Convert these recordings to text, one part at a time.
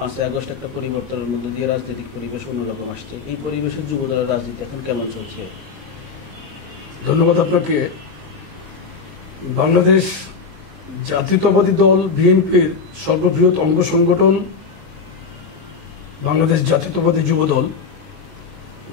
5ই August একটা পরিবর্তনের মধ্যে দিয়ে রাজনৈতিক পরিবেশ অন্যরকম আসছে, এই পরিবেশে যুবদলের রাজনীতি এখন কেমন চলছে? ধন্যবাদ আপনাকে। বাংলাদেশ জাতীয়তাবাদী দল বিএনপির সর্ববৃহৎ অঙ্গ সংগঠন বাংলাদেশ জাতীয়তাবাদী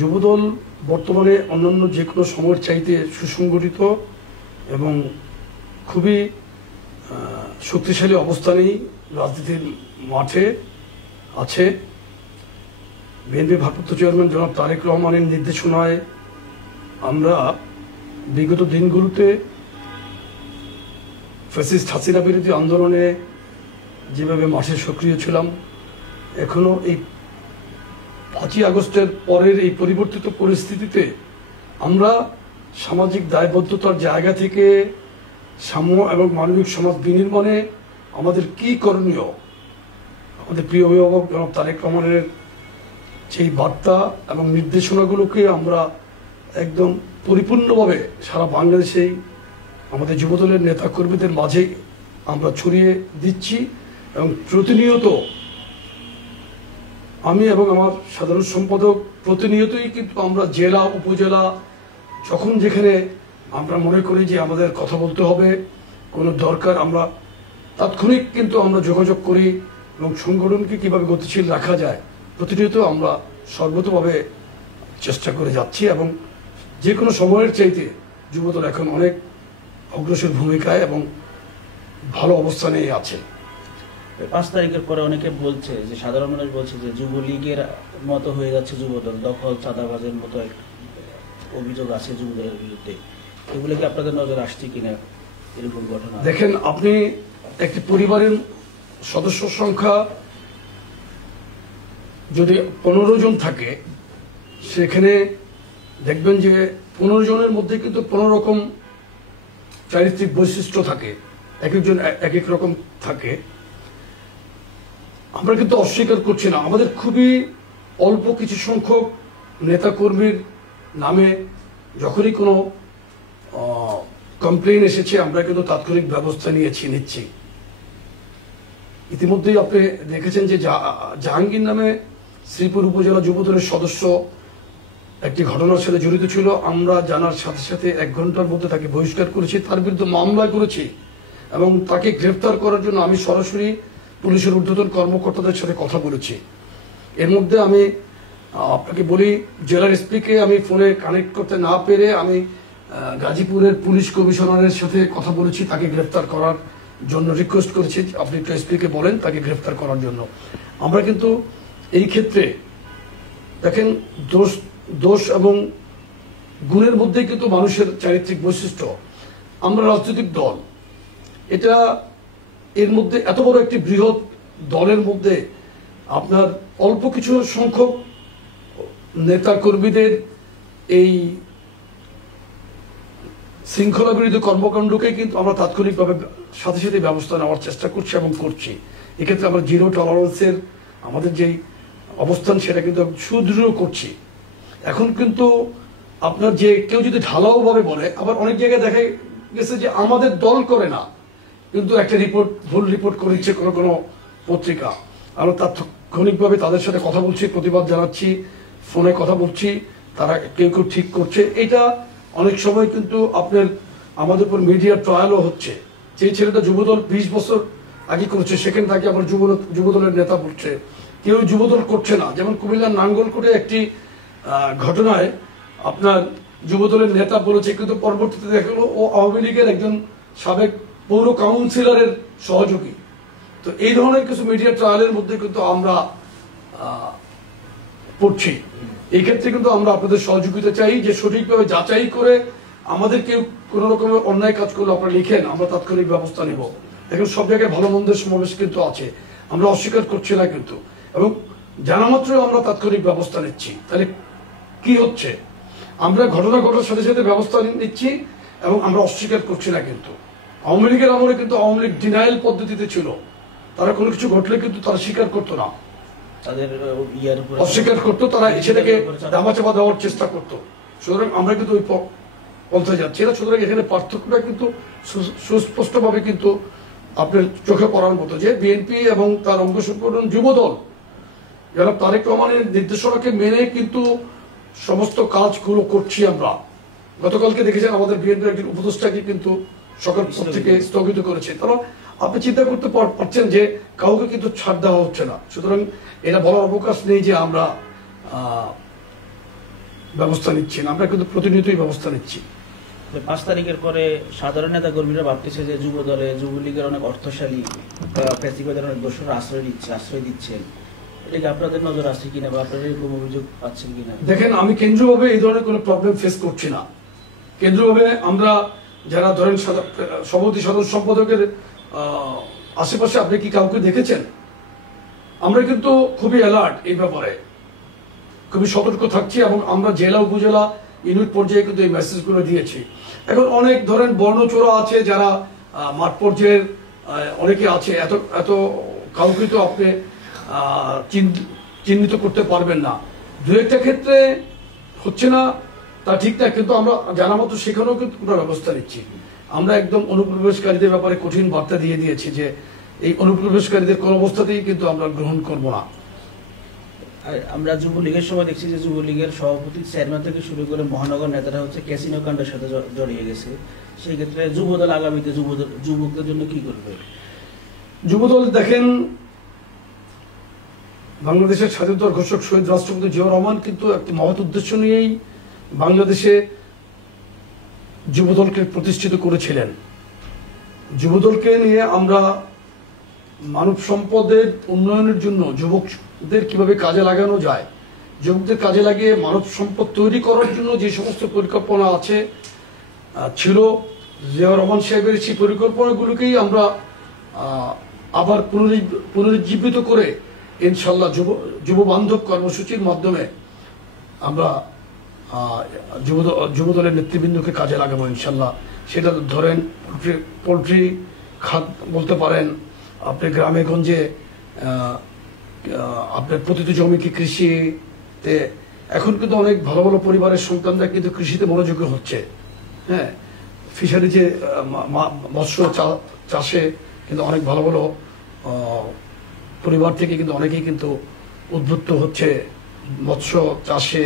যুবদল বর্তমানে অন্যান্য যে কোনো সময়ের চাইতে সুসংগঠিত এবং খুবই শক্তিশালী অবস্থানেই রাজনীতির মাঠে আছে। বিএনপি ভারপ্রাপ্ত চেয়ারম্যান জনাব তারেক রহমানের নির্দেশনায় আমরা বিগত দিনগুলোতে ফ্যাসিস্ট হাসিনা বিরোধী আন্দোলনে যেভাবে মাঠে সক্রিয় ছিলাম, এখনো এই 5ই আগস্টের পরের এই পরিবর্তিত পরিস্থিতিতে আমরা সামাজিক দায়বদ্ধতার জায়গা থেকে সাম্য এবং মানবিক সমাজ বিনির্মাণে আমাদের কি করণীয়, আমাদের প্রিয় অভিভাবক জনাব তারেক রহমানের সেই বার্তা এবং নির্দেশনাগুলোকে আমরা একদম পরিপূর্ণভাবে সারা বাংলাদেশেই আমাদের যুবদলের নেতা কর্মীদের মাঝে আমরা ছড়িয়ে দিচ্ছি। এবং প্রতিনিয়ত আমি এবং আমার সাধারণ সম্পাদক প্রতিনিয়তই কিন্তু আমরা জেলা উপজেলা যখন যেখানে আমরা মনে করি যে আমাদের কথা বলতে হবে, কোনো দরকার, আমরা তাৎক্ষণিক কিন্তু আমরা যোগাযোগ করি এবং সংগঠনকে কিভাবে গতিশীল রাখা যায় প্রতিনিয়ত আমরা সর্বতভাবে চেষ্টা করে যাচ্ছি। এবং যে কোনো সময়ের চাইতে যুবদল এখন অনেক অগ্রসর ভূমিকায় এবং ভালো অবস্থানে আছে। 5 তারিখের পরে অনেকে বলছে যে, সাধারণ মানুষ বলছে যে যুবলীগের মতো হয়ে যাচ্ছে যুবদল, দখল চাঁদাবাজের মতো অভিযোগ আছে যুবদলের বিরুদ্ধে। এগুলো কি আপনাদের নজর আসছে কিনা এরকম ঘটনা? দেখেন, আপনি একটি পরিবারের সদস্য সংখ্যা যদি 15 জন থাকে, সেখানে দেখবেন যে 15 জনের মধ্যে কিন্তু 15 রকম চারিত্রিক বৈশিষ্ট্য থাকে, এক একজন এক এক রকম থাকে। আমরা কিন্তু অস্বীকার করছি না, আমাদের খুবই অল্প কিছু সংখ্যক নেতাকর্মীর নামে যখনই কোনো কমপ্লেইন এসেছে আমরা কিন্তু তাৎক্ষণিক ব্যবস্থা নিচ্ছি। ইতিমধ্যেই আপনি দেখেছেন যে জাহাঙ্গীর নামে শ্রীপুর উপজেলা যুবদলের সদস্য একটি ঘটনার সাথে জড়িত ছিল। আমরা জানার সাথে সাথে 1 ঘন্টার মধ্যে তাকে বহিষ্কার করেছি, তার বিরুদ্ধে মামলা করেছি এবং তাকে গ্রেফতার করার জন্য আমি সরাসরি পুলিশের ঊর্ধ্বতন কর্মকর্তাদের সাথে কথা বলেছি। এর মধ্যে আমি আপনাকে বলি, জেলার এসপিকে আমি ফোনে কানেক্ট করতে না পেরে আমি গাজীপুরের পুলিশ কমিশনারের সাথে কথা বলেছি, তাকে গ্রেফতার করার জন্য রিকোয়েস্ট করেছি, আপনি একটু এসপিকে বলেন তাকে গ্রেফতার করার জন্য। আমরা কিন্তু এই ক্ষেত্রে দেখেন, দোষ এবং গুণের মধ্যে কিন্তু মানুষের চারিত্রিক বৈশিষ্ট্য। আমরা রাজনৈতিক দল, এটা এর মধ্যে এত বড় একটি বৃহৎ দলের মধ্যে আপনার অল্প কিছু সংখ্যক নেতা কর্মীদের এই শৃঙ্খলা বিরোধী কর্মকাণ্ডকে কিন্তু আমরা তাৎক্ষণিকভাবে সাথে সাথে ব্যবস্থা নেওয়ার চেষ্টা করছি এবং করছি। এক্ষেত্রে আমরা জিরো টলারেন্সের আমাদের যেই অবস্থান সেটা কিন্তু সুদৃঢ় করছি। এখন কিন্তু আপনার যে কেউ যদি ঢালাও ভাবে বলে, আবার অনেক জায়গায় দেখা গেছে যে আমাদের দল করে না, কিন্তু একটা ভুল রিপোর্ট করেছে কোনো পত্রিকা। আমরা তাৎক্ষণিকভাবে তাদের সাথে কথা বলছি, প্রতিবাদ জানাচ্ছি, ফোনে কথা বলছি, তারা কেউ ঠিক করছে। এটা অনেক সময় কিন্তু আপনার আমাদের উপর মিডিয়া ট্রায়ালও হচ্ছে। যে ছেলেটা যুবদল 20 বছর আগে করেছে, সেখানে তাকে আবার যুবদলের নেতা বলছে, কেউ যুবদল করছে না। যেমন কুমিল্লার নাঙ্গলকোটে একটি ঘটনায় আপনার যুবদলের নেতা বলেছে, কিন্তু পরবর্তীতে দেখা গেল ও আওয়ামী লীগের একজন সাবেক পৌর কাউন্সিলরের সহযোগী। তো এই ধরনের কিছু মিডিয়া ট্রায়ালের মধ্যে কিন্তু আমরা পড়ছি। এই ক্ষেত্রে কিন্তু আমরা আপনাদের সহযোগিতা চাই, যে সঠিকভাবে যাচাই করে আমাদের কেউ কোন রকমের অন্যায় কাজ করলে আপনারা লিখেন, আমরা তাৎক্ষণিক ব্যবস্থা নেব। দেখুন, সব জায়গায় ভালো মন্দের সমাবেশ কিন্তু আছে, আমরা অস্বীকার করছি না কিন্তু, এবং জানা মাত্র আমরা তাৎক্ষণিক ব্যবস্থা নিচ্ছি। তাহলে কি হচ্ছে, আমরা ঘটনা ঘটার সাথে সাথে ব্যবস্থা নিচ্ছি এবং আমরা অস্বীকার করছি না। কিন্তু আওয়ামী লীগের আমলে কিন্তু আওয়ামী লীগ ডিনায়াল পদ্ধতিতে ছিল, তারা কোনো কিছু ঘটলে কিন্তু তারা স্বীকার করতো না, অস্বীকার করতো, তারা সেটাকে দামাচাপা দেওয়ার চেষ্টা করতো। সুতরাং আমরা কিন্তু ওই পন্থায় যাচ্ছি না। সুতরাং এখানে পার্থক্যটা কিন্তু সুস্পষ্টভাবে কিন্তু আপনার চোখে পড়ার মতো যে বিএনপি এবং তার অঙ্গ সংগঠন যুবদল যারা তারেক রহমানের নির্দেশনাকে মেনে কিন্তু সমস্ত কাজগুলো করছি আমরা। গতকালকে দেখেছেন আমাদের বিএনপির একজন উপদেষ্টাকে কিন্তু সকাল থেকে স্থগিত করেছে। তারা আপনি চিন্তা করতে পারছেন যে কাউকে কিন্তু ছাড় দেওয়া হচ্ছে না। সুতরাং এটা বলার অবকাশ নেই যে আমরা ব্যবস্থা নিচ্ছি না, আমরা কিন্তু প্রতিনিয়তই ব্যবস্থা নিচ্ছি। 5 তারিখের পরে সাধারণ নেতা কর্মীরা ভাবতেছে যে যুবদলে যুবলীগের অনেক অর্থশালী ফ্যাসিবাদের অনেক দোষরা আশ্রয় দিচ্ছেন, এটা কি আপনাদের নজর আসছে কিনা বা আপনারা এরকম অভিযোগ পাচ্ছেন কিনা? দেখেন, আমি কেন্দ্রীয়ভাবে এই ধরনের কোনো প্রবলেম ফেস করছি না। কেন্দ্রীয়ভাবে আমরা যারা ধরেন সভাপতি সাধারণ সম্পাদকের আশেপাশে আপনি কি কাউকে দেখেছেন? আমরা কিন্তু খুবই অ্যালার্ট এই ব্যাপারে, খুবই সতর্ক থাকছি এবং আমরা জেলা উপজেলা ইউনিট পর্যায়ে কিন্তু এই মেসেজগুলো দিয়েছি। এখন অনেক ধরেন বর্ণচোরা আছে যারা মাঠ পর্যায়ের অনেকে আছে, এত কাউকে তো আপনি চিহ্নিত করতে পারবেন না। দু একটা ক্ষেত্রে হচ্ছে না তা ঠিক না, কিন্তু আমরা জানা মতো সেখানেও কিন্তু আমরা ব্যবস্থা নিচ্ছি। আমরা একদম অনুপ্রবেশকারীদের ব্যাপারে কঠিন বার্তা দিয়ে দিয়েছি যে এই অনুপ্রবেশকারীদের কোন অবস্থাতেই কিন্তু আমরা গ্রহণ করব না। আমরা যুবলীগের সময় দেখছি যে যুবলীগের সভাপতি চেয়ারম্যান থেকে শুরু করে মহানগর নেতারা হচ্ছে ক্যাসিনো কাণ্ডের সাথে জড়িয়ে গেছে। সেই ক্ষেত্রে যুবদল আগামীতে যুবকদের জন্য কি করবে? যুবদল দেখেন, বাংলাদেশের স্বাধীনতার ঘোষক শহীদ রাষ্ট্রপতি জিয়াউর রহমান কিন্তু একটি মহৎ উদ্দেশ্য নিয়েই বাংলাদেশে যুবদলকে প্রতিষ্ঠিত করেছিলেন। যুবদলকে নিয়ে আমরা মানব সম্পদের উন্নয়নের জন্য যুবকদের কিভাবে কাজে লাগানো যায়, যুবকদের কাজে লাগিয়ে মানব সম্পদ তৈরি করার জন্য যে সমস্ত পরিকল্পনা ছিল জিয়াউর রহমান সাহেবের, সেই পরিকল্পনাগুলোকেই আমরা আবার পুনরুজ্জীবিত করে ইনশাল্লাহ যুব বান্ধব কর্মসূচির মাধ্যমে আমরা যুবদলের নেতৃবৃন্দকে কাজে লাগাবো ইনশাল্লাহ। সেটা ধরেন পোলট্রি খাত বলতে পারেন, আপনি গ্রামে গঞ্জে আপনার প্রতিটি জমিকে কৃষিতে, এখন কিন্তু অনেক ভালো ভালো পরিবারের সন্তানরা কিন্তু কৃষিতে মনোযোগী হচ্ছে। হ্যাঁ, ফিশারি যে মৎস্য চাষে কিন্তু অনেক ভালো ভালো পরিবার থেকে কিন্তু অনেকেই কিন্তু উদ্বুদ্ধ হচ্ছে মৎস্য চাষে,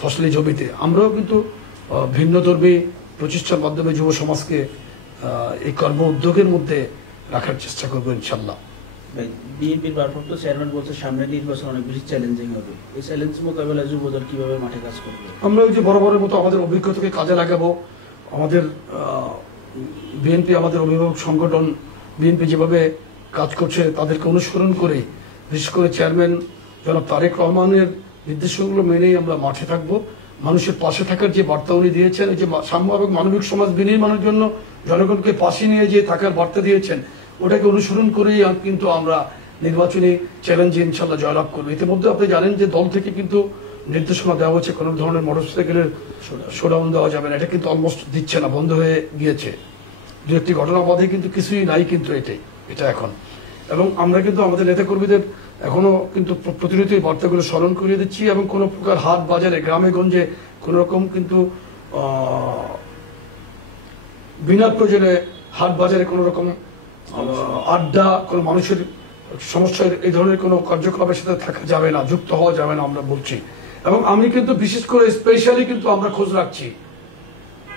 ফসলি জমিতে। আমরাও কিন্তু ভিন্নধর্মী প্রচেষ্টার মাধ্যমে যুব সমাজকে এই কর্ম উদ্যোগের মধ্যে রাখার চেষ্টা করবো ইনশাল্লাহ। বিএনপির ভারপ্রাপ্ত চেয়ারম্যান বলছে সামনে নির্বাচন অনেক বেশি চ্যালেঞ্জিং হবে, এই চ্যালেঞ্জ মোকাবেলায় যুবদল কিভাবে মাঠে কাজ করবে? আমরা ওই যে বরাবরের মতো আমাদের অভিজ্ঞতাকে কাজে লাগাবো। আমাদের বিএনপি, আমাদের অভিভাবক সংগঠন বিএনপি যেভাবে কাজ করছে তাদেরকে অনুসরণ করে, বিশেষ করে চেয়ারম্যান জনাব তারেক রহমানের নির্দেশনাগুলো মেনেই আমরা মাঠে থাকবো। মানুষের পাশে থাকার যে বার্তা উনি দিয়েছেন, এই যে সাম্য এবং মানবিক সমাজ বিনির্মাণের জন্য জনগণকে পাশে নিয়ে যে থাকার বার্তা দিয়েছেন, ওটাকে অনুসরণ করেই কিন্তু আমরা নির্বাচনী চ্যালেঞ্জে ইনশাল্লাহ জয়লাভ করবো। ইতিমধ্যে আপনি জানেন যে দল থেকে কিন্তু নির্দেশনা দেওয়া হচ্ছে কোনো ধরনের মোটরসাইকেলের শোডাউন দেওয়া যাবে না, এটা কিন্তু অলমোস্ট দিচ্ছে না, বন্ধ হয়ে গিয়েছে। দু একটি ঘটনা বাদে কিন্তু কিছুই নাই কিন্তু এটা এখন। এবং আমরা কিন্তু আমাদের নেতাকর্মীদের এখনো কিন্তু প্রতিনিয়ত এই বার্তাগুলো স্মরণ করিয়ে দিচ্ছি এবং কোনো প্রকার হাট বাজারে, গ্রামে গঞ্জে কোন রকম কিন্তু বিনা প্রয়োজনে হাট বাজারে কোন রকম আড্ডা, কোন মানুষের সমস্যার এই ধরনের কোনো কার্যকলাপের সাথে থাকা যাবে না, যুক্ত হওয়া যাবে না আমরা বলছি। এবং আমি কিন্তু বিশেষ করে স্পেশালি কিন্তু আমরা খোঁজ রাখছি,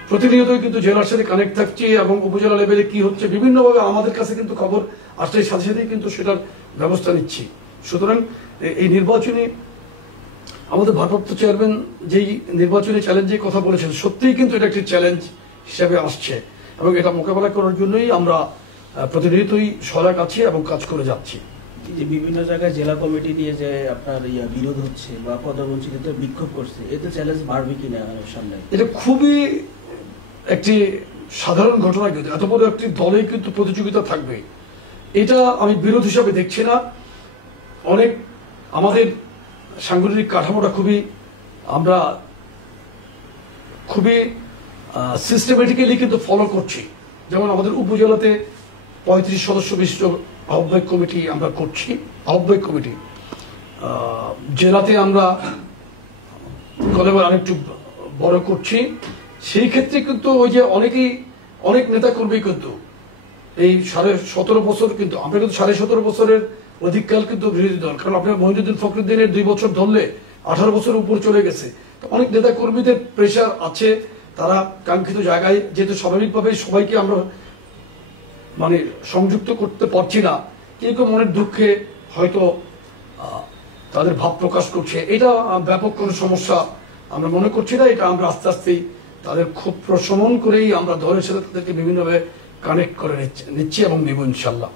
প্রতিনিয়তই কিন্তু জেলার সাথে কানেক্ট থাকছি এবং উপজেলা লেভেলে কি হচ্ছে বিভিন্নভাবে আমাদের কাছে কিন্তু খবর আসছে, সাথে সাথেই কিন্তু সেটার ব্যবস্থা নিচ্ছি। সুতরাং এই নির্বাচনী আমাদের ভারপ্রাপ্ত চেয়ারম্যান যেই নির্বাচনী চ্যালেঞ্জের কথা বলেছেন, সত্যিই কিন্তু এটা একটি চ্যালেঞ্জ হিসেবে আসছে এবং এটা মোকাবেলা করার জন্যই আমরা প্রতিনিয়তই সজাগ আছি এবং কাজ করে যাচ্ছি। যে বিভিন্ন জায়গায় জেলা কমিটি নিয়ে যে আপনার বিরোধ হচ্ছে বা পদবঞ্চিতদের বিক্ষোভ করছে, এতে চ্যালেঞ্জ বাড়বে কিনা সামনে? এটা খুবই একটি সাধারণ ঘটনা, কিন্তু এত বড় একটি দলে কিন্তু প্রতিযোগিতা থাকবে, এটা আমি বিরোধ হিসাবে দেখছি না। অনেক আমাদের সাংগঠনিক কাঠামোটা আমরা খুবই সিস্টেমেটিক্যালি কিন্তু ফলো করছি। যেমন আমাদের উপজেলাতে 35 সদস্য বিশিষ্ট আহ্বায়ক কমিটি আমরা করছি, আহ্বায়ক কমিটি। জেলাতে আমরা আরেকটু বড় করছি। সেই ক্ষেত্রে কিন্তু ওই যে অনেক নেতা কর্মী কিন্তু এই 17.5 বছর, কিন্তু আমরা কিন্তু 17.5 বছরের অধিককাল কিন্তু বিরোধী দল, কারণ আপনার মহিউদ্দিন ফখরুদ্দিনের 2 বছর ধরলে 18 বছর উপর চলে গেছে। তো অনেক নেতা কর্মীদের প্রেশার আছে, তারা কাঙ্ক্ষিত জায়গায় যেহেতু স্বাভাবিকভাবে সবাইকে আমরা মানে সংযুক্ত করতে পারছি না, কেউ কেউ মনের দুঃখে হয়তো তাদের ভাব প্রকাশ করছে। এটা ব্যাপক কোনো সমস্যা আমরা মনে করছি না। এটা আমরা আস্তে আস্তেই তাদের খুব প্রশমন করেই আমরা ধরে সেটা তাদেরকে বিভিন্নভাবে কানেক্ট করে নিচ্ছি এবং নিব ইনশাল্লাহ।